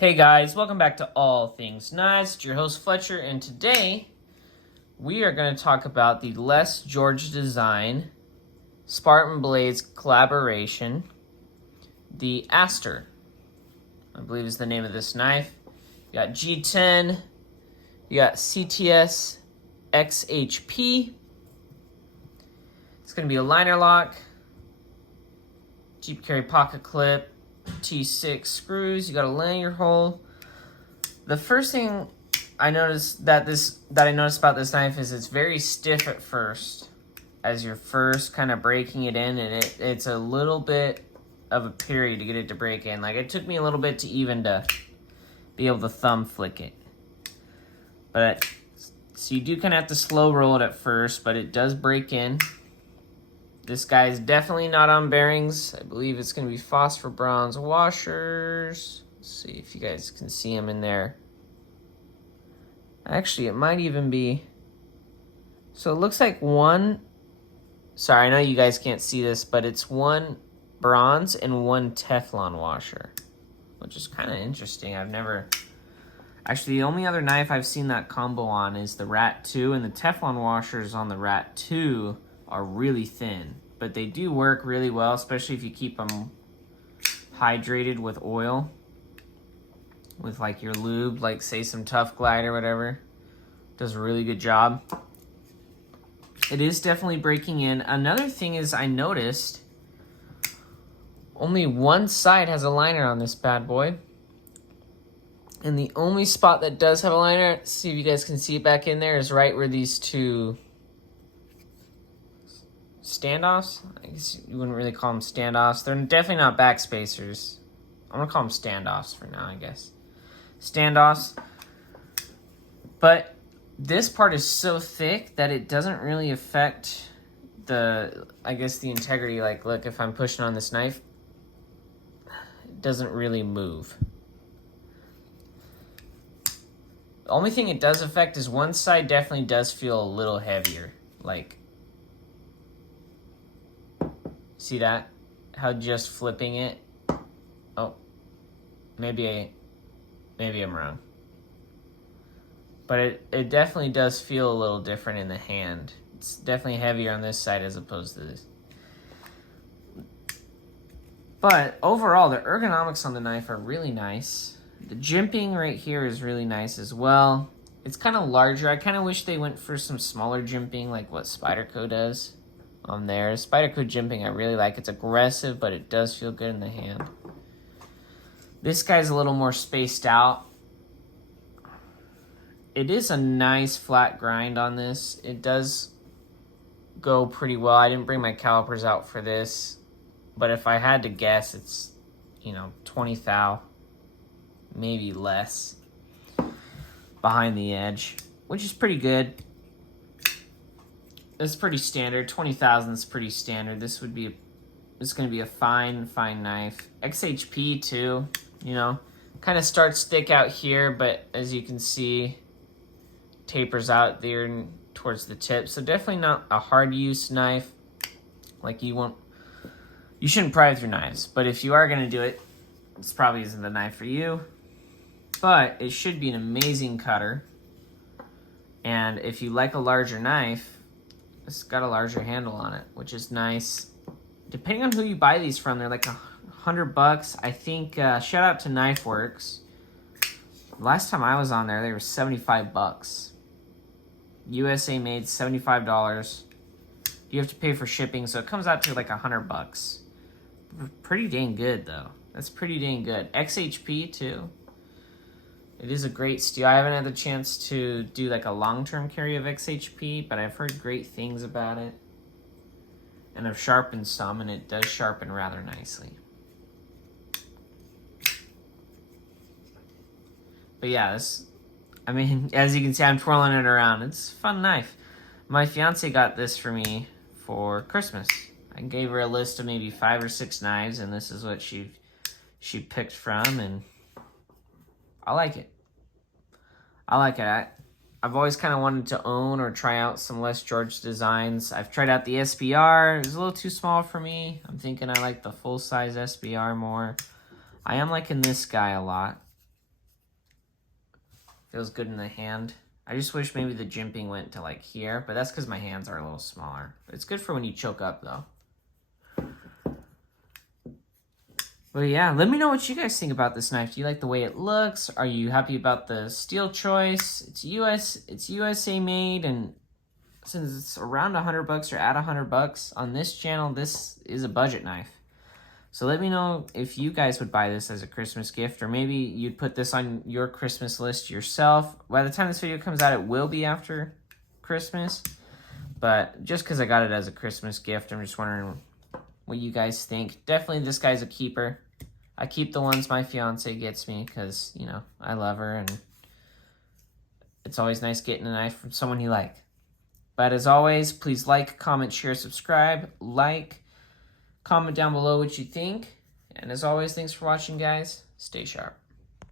Hey guys, welcome back to All Things Knives. It's your host Fletcher, and today we are going to talk about the Les George Design Spartan Blades collaboration, the Astor, I believe is the name of this knife. You got G10, you got CTS XHP. It's going to be a liner lock, Jeep carry pocket clip, T6 screws. You got a lanyard hole. The first thing I noticed about this knife is it's very stiff at first as you're first kind of breaking it in, and it's a little bit of a period to get it to break in. Like, it took me a little bit to even to be able to thumb flick it. But so you do kind of have to slow roll it at first, but it does break in. This guy is definitely not on bearings. I believe it's going to be phosphor bronze washers. Let's see if you guys can see them in there. Actually, it might even be... So it looks like one... Sorry, I know you guys can't see this, but it's one bronze and one Teflon washer, which is kind of interesting. I've never... Actually, the only other knife I've seen that combo on is the Rat 2, and the Teflon washers on the Rat 2 are really thin, but they do work really well, especially if you keep them hydrated with oil, with like your lube, like say some Tough Glide or whatever. Does a really good job. It is definitely breaking in. Another thing is I noticed only one side has a liner on this bad boy, and the only spot that does have a liner, see if you guys can see it back in there, is right where these two standoffs. I guess you wouldn't really call them standoffs. They're definitely not back spacers. I'm gonna call them standoffs for now, I guess. Standoffs. But this part is so thick that it doesn't really affect the integrity. Like, look, if I'm pushing on this knife, it doesn't really move. The only thing it does affect is one side definitely does feel a little heavier. Like, see that? How just flipping it? Oh, maybe I'm wrong. But it definitely does feel a little different in the hand. It's definitely heavier on this side as opposed to this. But overall, the ergonomics on the knife are really nice. The jimping right here is really nice as well. It's kind of larger. I kind of wish they went for some smaller jimping like what Spyderco does on there. Spyderco jimping I really like. It's aggressive, but it does feel good in the hand. This guy's a little more spaced out. It is a nice flat grind on this. It does go pretty well. I didn't bring my calipers out for this, but if I had to guess, it's, 20 thou, maybe less, behind the edge, which is pretty good. It's pretty standard. 20,000 is pretty standard. This going to be a fine knife. XHP too, kind of starts thick out here, but as you can see, tapers out there towards the tip. So definitely not a hard use knife. Like, you shouldn't pry with your knives, but if you are going to do it, this probably isn't the knife for you. But it should be an amazing cutter. And if you like a larger knife, it's got a larger handle on it, which is nice. Depending on who you buy these from, they're like $100. I think, shout out to Knife Works. Last time I was on there, they were $75. USA made, $75. You have to pay for shipping, so it comes out to like $100. Pretty dang good, though. That's pretty dang good. XHP, too. It is a great steel. I haven't had the chance to do like a long-term carry of XHP, but I've heard great things about it. And I've sharpened some, and it does sharpen rather nicely. But yeah, as you can see, I'm twirling it around. It's a fun knife. My fiance got this for me for Christmas. I gave her a list of maybe 5 or 6 knives, and this is what she picked from, and I like it. I've always kind of wanted to own or try out some Les George designs. I've tried out the SBR. It was a little too small for me. I'm thinking I like the full-size SBR more. I am liking this guy a lot. Feels good in the hand. I just wish maybe the jimping went to like here, but that's because my hands are a little smaller. It's good for when you choke up though. But yeah, let me know what you guys think about this knife. Do you like the way it looks? Are you happy about the steel choice? It's USA made, and since it's around $100 or at $100 on this channel, this is a budget knife. So let me know if you guys would buy this as a Christmas gift, or maybe you'd put this on your Christmas list yourself. By the time this video comes out, it will be after Christmas. But just because I got it as a Christmas gift, I'm just wondering what you guys think. Definitely this guy's a keeper. I keep the ones my fiance gets me because, you know, I love her, and it's always nice getting a knife from someone you like. But as always, please like, comment, share, subscribe. Comment down below what you think. And as always, thanks for watching, guys. Stay sharp.